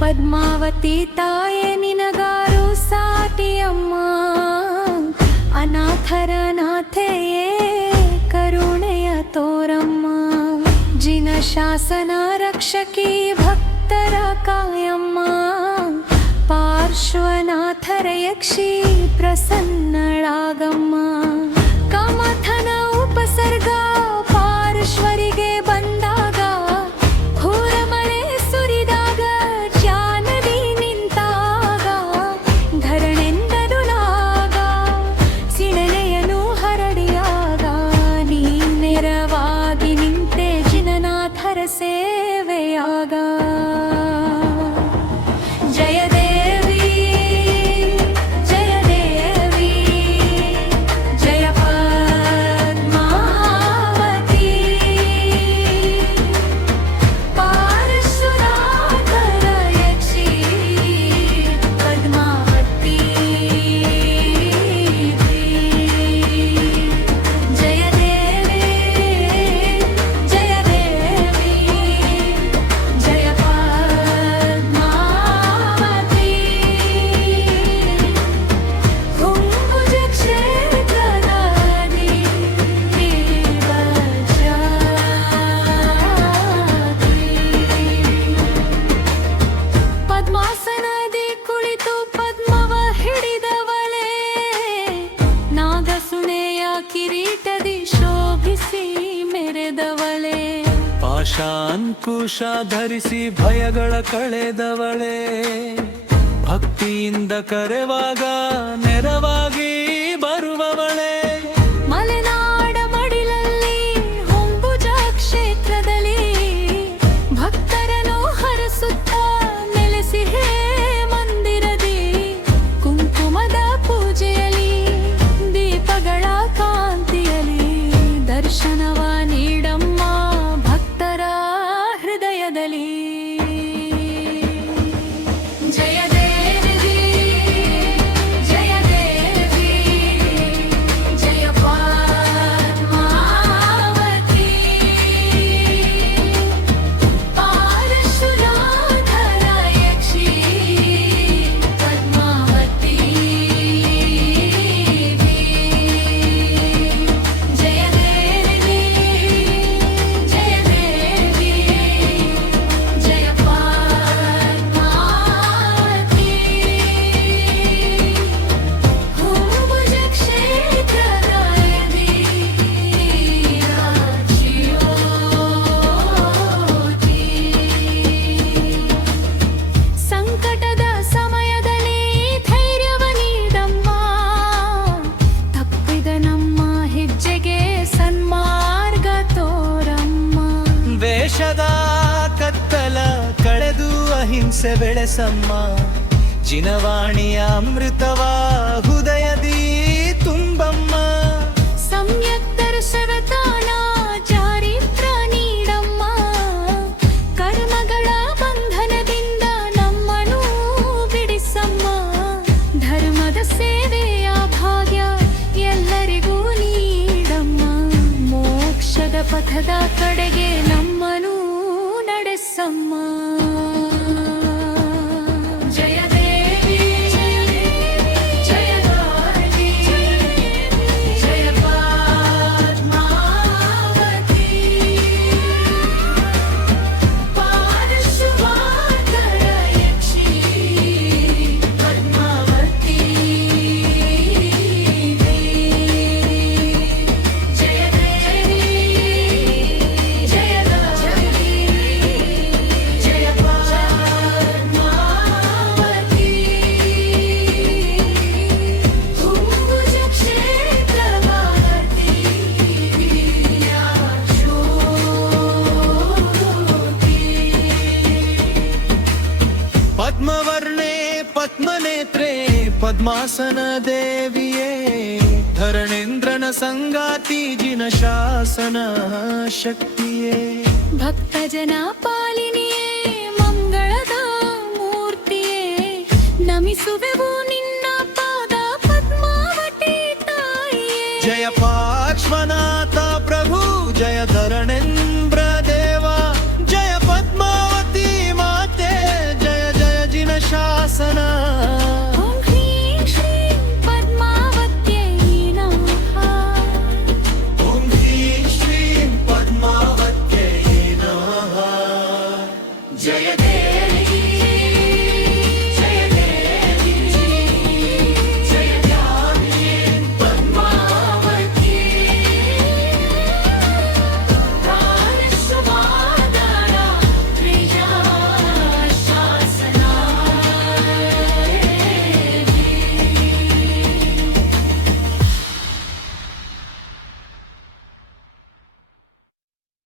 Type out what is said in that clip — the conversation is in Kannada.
ಪದ್ಮಾವತಿ ತಾಯೆ ನಿನಗಾರು ಸಾಟಿಯಮ್ಮ, ಅನಾಥರ ನಾಥೆಯೇ ಕರುಣೆಯ ತೋರಮ್ಮ. ಜಿನ ಶಾಸನ ರಕ್ಷಕಿ ಭಕ್ತರ ಕಾಯಮ್ಮ, ಪಾರ್ಶ್ವನಾಥರ ಯಕ್ಷಿ ಪ್ರಸನ್ನಳಾಗಮ್ಮ. ಕಮಥನ ಉಪಸರ್ಗ ಪಾರ್ಶ್ವರಿಗೆ ಬಂದಾಗ, ಸೇವೆಯಾಗ. ಜಯ ದೇವಿ ಜಯ ದೇವಿ ಜಯ ಪದ್ಮಾವತಿ, ಪಾರ್ಶ್ವನಾಥರ ಯಕ್ಷಿ ಪದ್ಮಾವತಿ. ಜಯ ದೇವಿ ಜಯ ದೇವಿ ಜಯ ಪದ್ಮಾವತಿ, ಕುಂಭುಜ ಕ್ಷೇತ್ರದ ಪದ್ಮಾಸನದಿ ಕುಳಿತು ಪದ್ಮವ ಹಿಡಿದವಳೆ, ನಾಗಸುಣೆಯ ಕಿರೀಟದಿ ಶೋಭಿಸಿ ಮೆರೆದವಳೆ. ಪಾಶಾಂಕುಶ ಧರಿಸಿ ಭಯಗಳ ಕಳೆದವಳೆ, ಭಕ್ತಿಯಿಂದ ಕರೆವಾಗ ನೆರವಾಗಿ ಬರುವವಳೆ. ಮಲೆನಾಡ ಮಡಿಲಲ್ಲಿ ಹೊಂಬುಜ ಕ್ಷೇತ್ರದಲ್ಲಿ, ಭಕ್ತರನ್ನು ಹರಸುತ್ತ ನೆಲೆಸಿಹೇ ಮಂದಿರದಿ. ಕುಂಕುಮದ ಪೂಜೆಯಲ್ಲಿ ದೀಪಗಳ ಕಾಂತಿಯಲ್ಲಿ, ದರ್ಶನವ ನೀಡಮ್ಮ ಭಕ್ತರ ಹೃದಯದಲ್ಲಿ. ಜಯ ದೇವಿ ಜಯ ದೇವಿ ಜಯ ಪದ್ಮಾವತಿ, ಪಾರ್ಶ್ವನಾಥರ ಯಕ್ಷಿ ಪದ್ಮಾವತಿ. ಜಯ ದೇವಿ ಜಯ ದೇವಿ ಜಯ ಪದ್ಮಾವತಿ, ಕುಂಭುಜ ಕ್ಷೇತ್ರದ ಜ್ಯೋತಿ. ಸಂಕಟದ ಸಮಯದಲ್ಲಿ ಧೈರ್ಯವ ನೀಡಮ್ಮ, ತಪ್ಪಿದ ನಮ್ಮ ಹೆಜ್ಜೆಗೆ ಸನ್ಮಾರ್ಗ ತೋರಮ್ಮ. ವೇಷದ ಕತ್ತಲ ಕಳೆದು ಅಹಿಂಸೆ ಬೆಳೆಸಮ್ಮ, ಜಿನವಾಣಿಯ ಅಮೃತವ ಹೃದಯದಿ ತುಂಬಮ್ಮ. ಸಮ್ಯಕ್ ದರ್ಶನತಾಣ ಚಾರಿತ್ರ ನೀಡಮ್ಮ, ಕರ್ಮಗಳ ಬಂಧನದಿಂದ ನಮ್ಮನ್ನು ಬಿಡಿಸಮ್ಮ. ಧರ್ಮದ ಸೇವೆಯ ಭಾಗ್ಯ ಎಲ್ಲರಿಗೂ ನೀಡಮ್ಮ, ಮೋಕ್ಷದ ಪಥದ ಕಡೆಗೆ ನಮ್ಮನ್ನು ನಡೆಸಮ್ಮ. ಜಯ ದೇವಿ ಜಯ ದೇವಿ ಜಯ ಪದ್ಮಾವತಿ. ಪದ್ಮಾಸನ ದೇವಿಯೇ ಧರಣೇಂದ್ರನ ಸಂಗಾತಿ ಜಿನ ಶಾಸನ ಶಕ್ತಿಯೇ ಭಕ್ತಜನ ಪಾಲಿನಿಯೇ ಮಂಗಳದ ಮೂರ್ತಿಯೇ ನಮಿಸುವೆವು ನಿನ್ನ ಪಾದ ಪದ್ಮಾವತಿ ತಾಯಿಯೇ ಜಯ ಪಾರ್ಶ್ವನಾಥ ಪ್ರಭು ಜಯ ಧರಣೇಂದ್ರ ದೇವ ಜಯ ಪದ್ಮಾವತಿ ಮಾತೆ ಜಯ ಜಯ ಜಿನ ಶಾಸನ ಓಂ ಹ್ರೀಂ ಶ್ರೀಂ ಪದ್ಮಾವತ್ಯೈ ನಮಃ ಓಂ ಹ್ರೀಂ ಶ್ರೀಂ ಪದ್ಮಾವತ್ಯೈ ನಮಃ ಜಯ ದೇವಿ